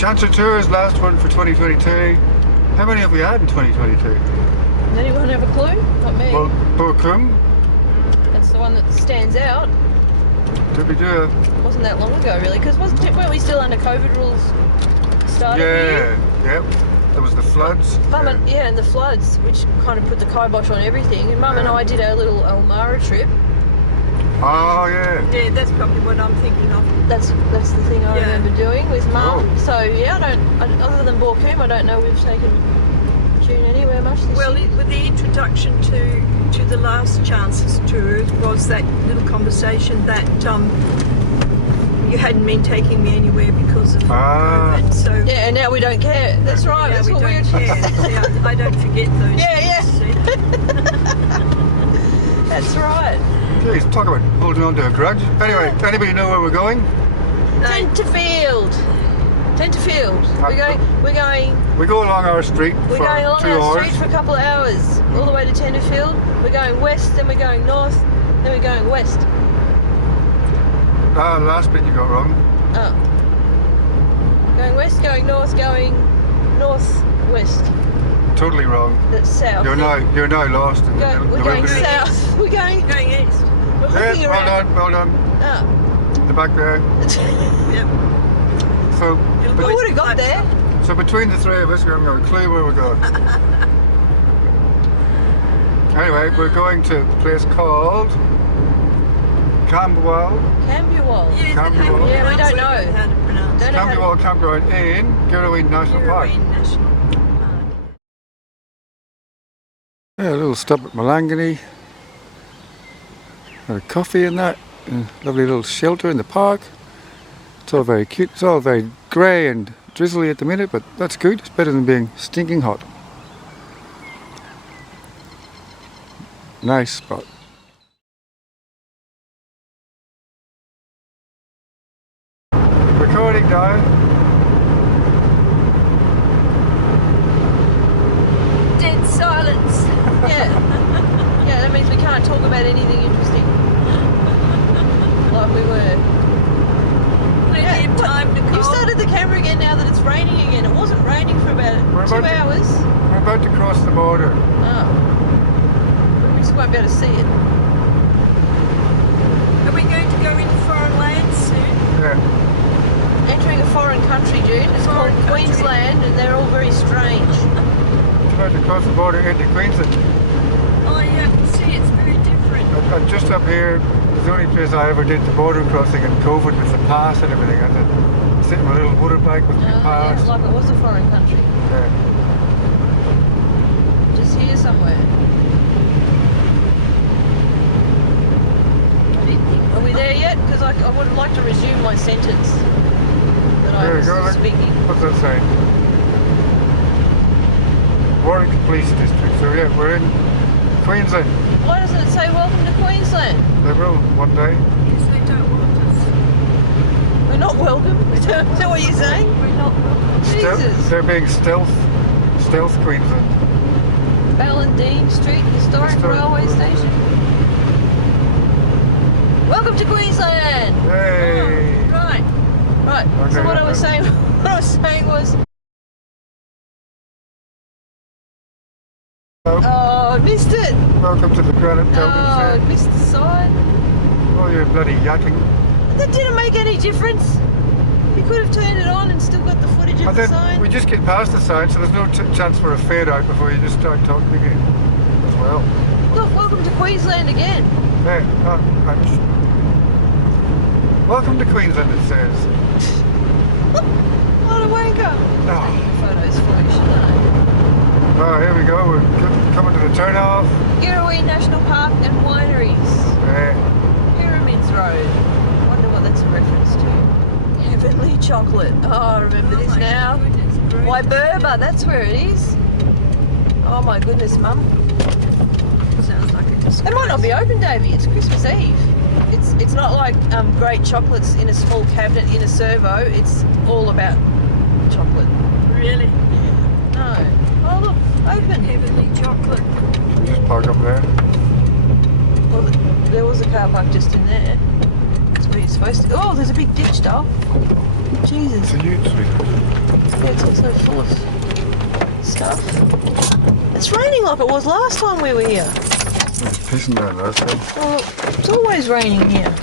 Chancer Tours, last one for 2022. How many have we had in 2022? Anyone have a clue? Not me. Well, Burkum. That's the one that stands out. Did we do it? Wasn't that long ago, really? Because weren't we still under COVID rules starting here? Yep. There was the floods. And the floods, which kind of put the kibosh on everything. And Mum and I did our little Almara trip. Oh yeah. Yeah, that's probably what I'm thinking of. That's the thing I remember doing with Mum. Oh. So yeah, other than Borkum, I don't know we've taken June anywhere much this year. With the introduction to the last Chances Tour was that little conversation that you hadn't been taking me anywhere because of COVID. So yeah, and now we don't care. That's right. Now That's we what don't care. See, I don't forget those. Yeah. things, That's right. Jeez, talk about holding on to a grudge. Anyway, anybody know where we're going? Tenterfield. We're going. We go along our street We're for going along 2 our hours. street for a couple of hours, all the way to Tenterfield. We're going west, then we're going north, then we're going west. Ah, the last bit you got wrong. Oh. Going west, going northwest. Totally wrong. That's south. You're now lost in We're the going wilderness. south. We're going east. We're looking around. Well done. Oh. In the back there. Yep. So, I would have got there. so between the three of us, we haven't got a clue where we're going. Anyway, we're going to a place called Kambuwal. Kambuwal. Kambuwal. Yeah, we don't know. How to pronounce it. Kambuwal Campground in Girraween National Park. Girraween National Park. Yeah, a little stop at Malangani. Had a coffee and that. And a lovely little shelter in the park. It's all very cute. It's all very grey and drizzly at the minute, but that's good. It's better than being stinking hot. Nice spot. Recording now. Dead silence. Yeah. Yeah, that means we can't talk about anything interesting. Like we were. Plenty of time to You've started the camera again now that it's raining again. It wasn't raining for about 2 hours. We're about to cross the border. Oh. We just won't be able to see it. Are we going to go into foreign lands soon? Yeah. Entering a foreign country, June. It's called Queensland, and they're all very strange. We're about to cross the border into Queensland. Oh yeah, I can see it's very different. And just up here, it's the only place I ever did the border crossing in COVID with the pass and everything. I had to sit in my little motorbike with my pass. Yeah, like it was a foreign country. Yeah. Just here somewhere. Are we there yet? Because I would have liked to resume my sentence that I was speaking. What's that saying? Warwick Police District. So yeah, we're in Queensland. Why doesn't it say welcome to Queensland? They will one day. Yes, they don't want us. We're not welcome. Is that what you're saying? We're not welcome. Jesus. They're being stealth Queensland. Ballandine Street Historic Railway Station. Welcome to Queensland. Hey. Oh, right. Okay, So what I was saying was. Oh, I missed it. Welcome to the Granite Oh, Building. I missed the sign. Oh, you're bloody yakking. That didn't make any difference. You could have turned it on and still got the footage of And the then sign. we just get past the sign, so there's no chance for a fade out before you just start talking again as well. Look, welcome to Queensland again. Hey, welcome to Queensland, it says. What a wanker. Oh. Photos for you, shouldn't I? Oh, here we go. We're coming to the turn-off. Girraween National Park and Wineries. Yeah. Pyramids Road. Wonder what that's a reference to. Heavenly Chocolate. Oh, I remember this now. Why Berber, that's where it is. Oh my goodness, Mum. Sounds like a disgrace. It might not be open, Davey. It's Christmas Eve. It's not like great chocolates in a small cabinet in a servo. It's all about chocolate. Really? No. Oh look, open. Heavenly chocolate. Just park up there. Well, there was a car park just in there. It's where you're supposed to. Oh, there's a big ditch, doll. Jesus. It's a huge street. Yeah, it's also full of stuff. It's raining like it was last time we were here. It's pissing down last time. Well, it's always raining here.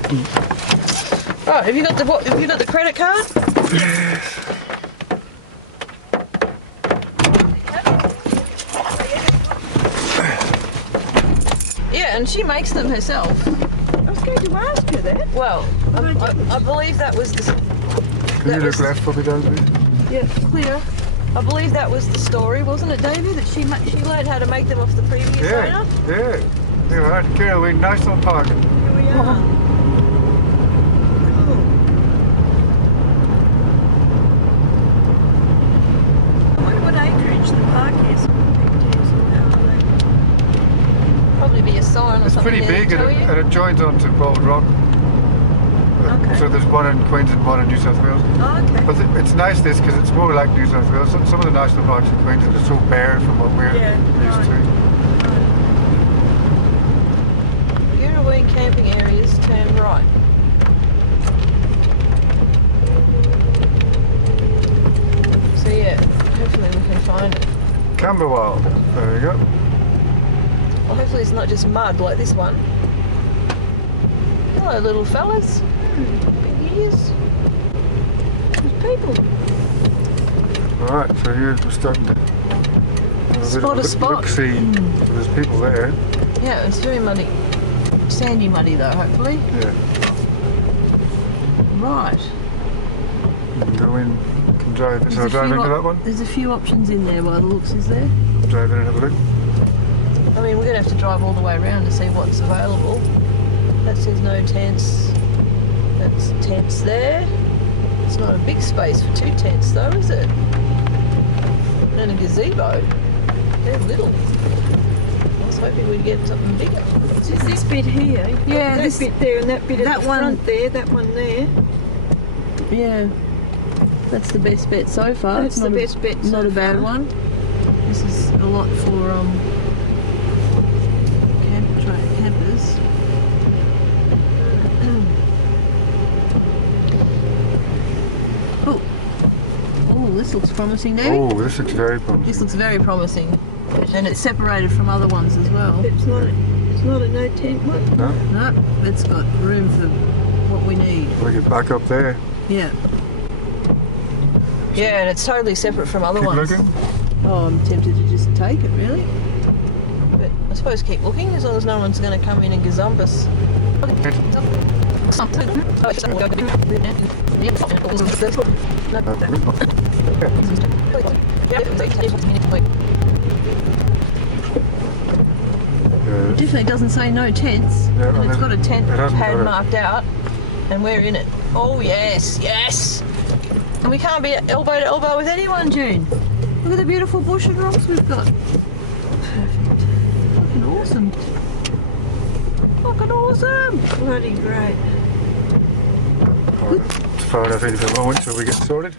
Right, have you got the credit card? Yes. Yeah, and she makes them herself. I was going to ask her that. Well, I believe that was the. Can you look left for me down there? Yeah, clear. I believe that was the story, wasn't it, Davey? That she learned how to make them off the previous owner. Yeah. They were at Girraween National Park. Here we are. Cool. I wonder what acreage the park is. Hectares or how are they? Probably be a sign or It's something. pretty there big to tell and you. it joins onto Bold Rock. Okay. So there's one in Queensland, one in New South Wales. Oh, okay. But it's nice this because it's more like New South Wales. Some of the national parks in Queensland are so bare from what we're used to. Girraween camping areas, turn right. So yeah, hopefully we can find it. Kambuwal. There we go. Well, hopefully it's not just mud like this one. Hello, little fellas. Big ears. There's people. Alright, so here we're starting to Spot a spot. look-see. So there's people there. Yeah, it's very muddy. Sandy muddy though, hopefully. Yeah. Right. You can go in, you can drive. So I'll drive into that one. There's a few options in there by the looks, is there? Drive in and have a look. I mean, we're going to have to drive all the way around to see what's available. That says no tents. That's tents there. It's not a big space for 2 tents though, is it? And a gazebo. They're little. I was hoping we'd get something bigger. Is this bit here? Yeah, that this bit there and that bit at that the one- front there, that one there. Yeah. That's the best bet so far. That's It's the not best bet so Not a bad far. one. This is a lot for campers. Oh, this looks promising, Davey. Oh, this looks very promising. This looks very promising, and it's separated from other ones as well. It's not a no tent one. No? No, it's got room for what we need. We can back up there. Yeah. Yeah, and it's totally separate from other Keep ones. looking. Oh, I'm tempted to just take it, really. But I suppose keep looking, as long as no one's going to come in and gazump us. It definitely doesn't say no tents, Yeah, and it's got a tent it hasn't pad got it. marked out, and we're in it. Oh yes, yes! And we can't be elbow to elbow with anyone, June. Look at the beautiful bush and rocks we've got. Perfect. Fucking awesome. Fucking awesome! Bloody great. Alright, it's far enough in for the moment so we get sorted.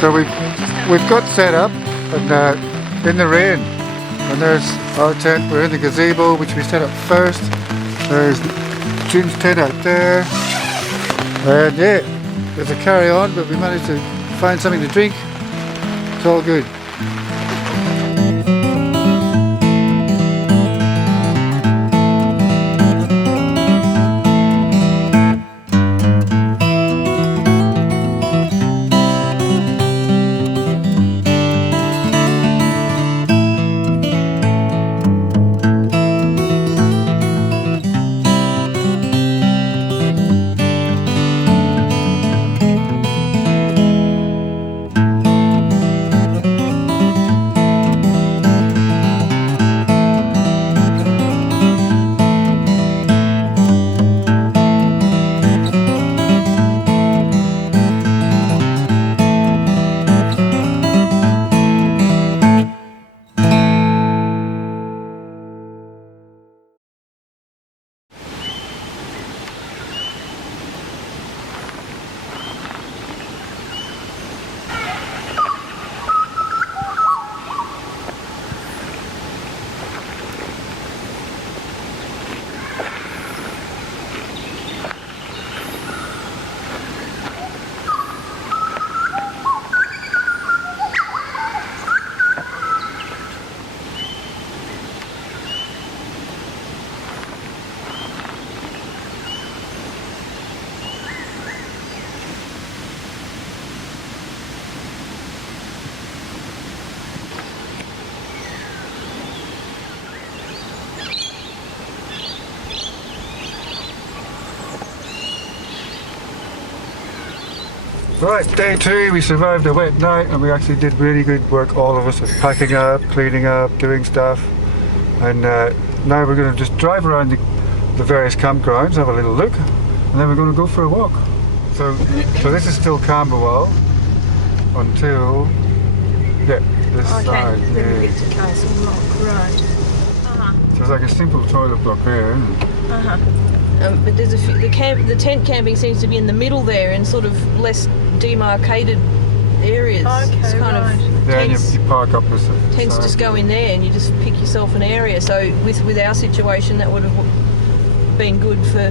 So we've got set up and in the rain, and there's our tent. We're in the gazebo which we set up first. There's June's tent out there, and yeah, there's a carry on, but we managed to find something to drink. It's all good. Right, day 2, we survived a wet night and we actually did really good work, all of us, of packing up, cleaning up, doing stuff. And now we're going to just drive around the various campgrounds, have a little look, and then we're going to go for a walk. So this is still Kambuwal until this side. Then we get to Castle Rock, right. So it's like a simple toilet block there, isn't it? But there's the tent camping seems to be in the middle there, in sort of less demarcated areas. Okay, it's kind right. of Yeah, and tents, you park up this tents side. just go in there and you just pick yourself an area. So with our situation, that would have been good for,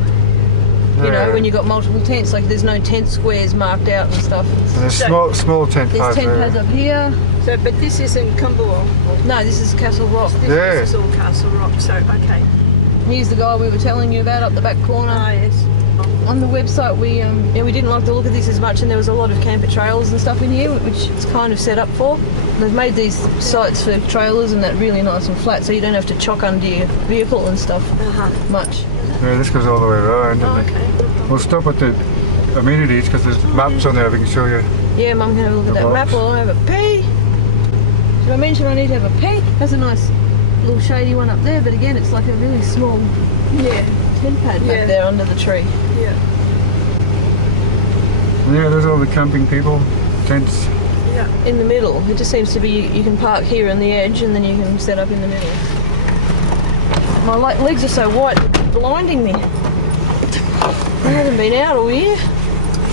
you know, when you got multiple tents. Like there's no tent squares marked out and stuff. And there's So- small tent There's pads tent there. pads up here. So, but this isn't Kambuwal. No, this is Castle Rock. This is all Castle Rock. So, okay. Here's the guy we were telling you about up the back corner. Ah, yes. On the website, we didn't like the look of this as much, and there was a lot of camper trailers and stuff in here, which it's kind of set up for. They've made these sites for trailers and that really nice and flat, so you don't have to chock under your vehicle and stuff much. Yeah, this goes all the way around. Oh, and okay. We'll stop at the amenities because there's maps on there we can show you. Yeah, Mum can have a look at that box. map while I have a pee. Did I mention I need to have a pee? That's a nice little shady one up there, but again, it's like a really small tent pad back there under the tree. Yeah. And yeah, there's all the camping people, tents. Yeah. In the middle, it just seems to be you can park here on the edge and then you can set up in the middle. My legs are so white, they're blinding me. I haven't been out all year.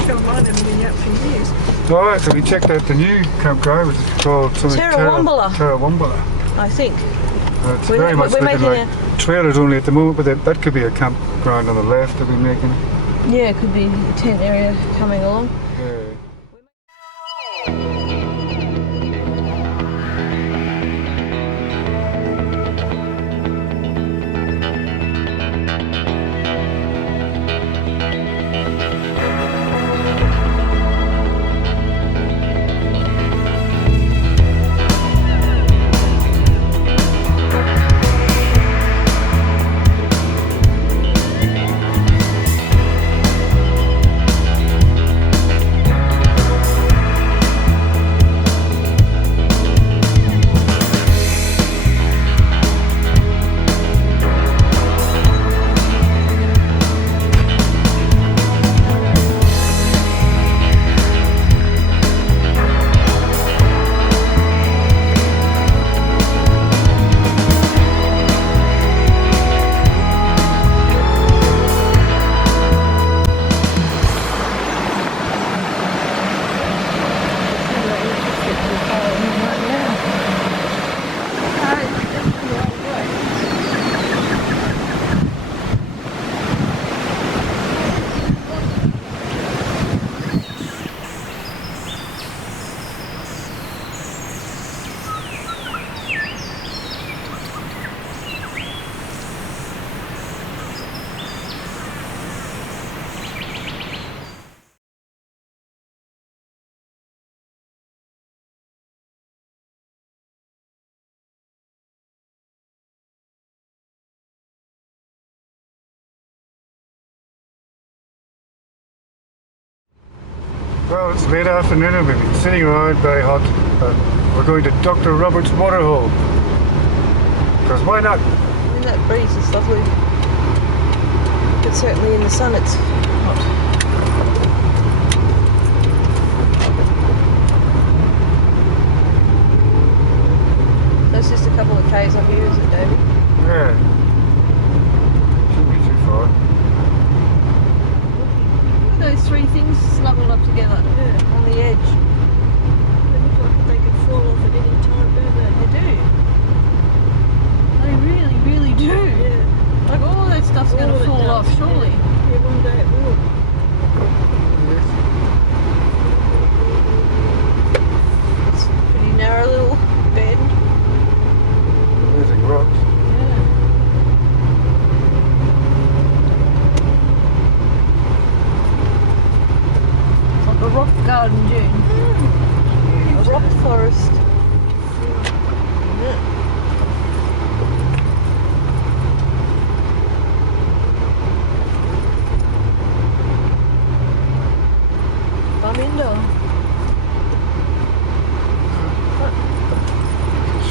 Don't mind them been out for years. Alright, so we checked out the new campground, which is called something Girraween. I think. It's We're very much making looking like trailers only at the moment, but that could be a campground on the left that we're making. Yeah, it could be the tent area coming along. Yeah. Well, it's late afternoon and we've been sitting around very hot. We're going to Dr. Robert's waterhole. Because why not? In that breeze, it's lovely. But certainly in the sun, it's hot. That's just a couple of k's up here, is it, David? Yeah. Shouldn't be too far. Those three things snuggled up together on the edge. They look like they could fall off at any time, don't They do. They really, really do. they? Yeah. Like all that stuff's going All of to it fall does, off, surely. Yeah, one day it will. It's a pretty narrow little bend. Amazing rocks. Yeah. It's like a rock garden, June. A rock forest. Yeah. Fun window.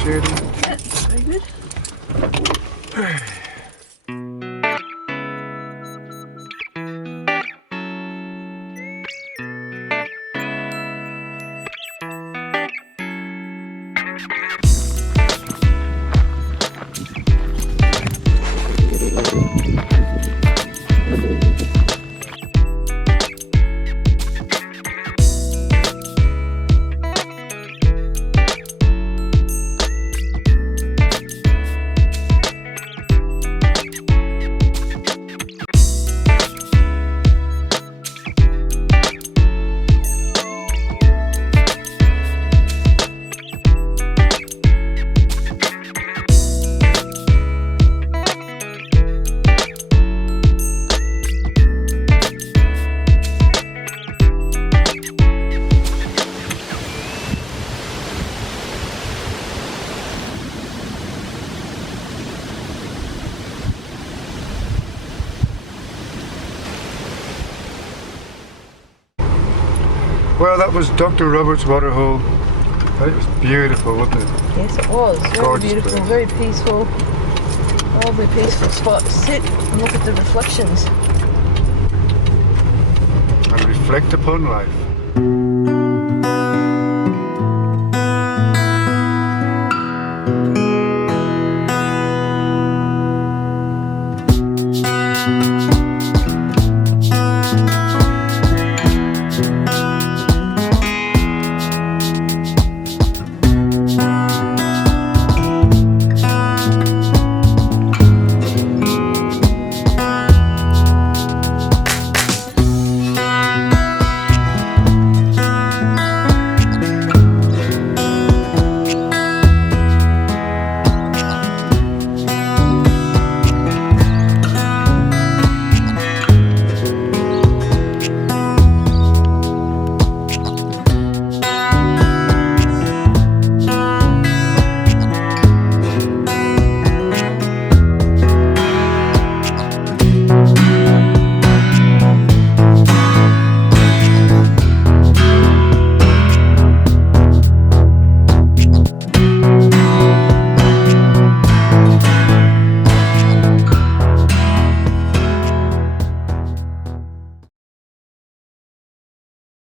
Shady. Yeah, very good. Well, that was Dr. Robert's waterhole. It was beautiful, wasn't it? Yes, it was. Very Gorgeous beautiful, place. very peaceful. Lovely, peaceful spot to sit and look at the reflections. And reflect upon life.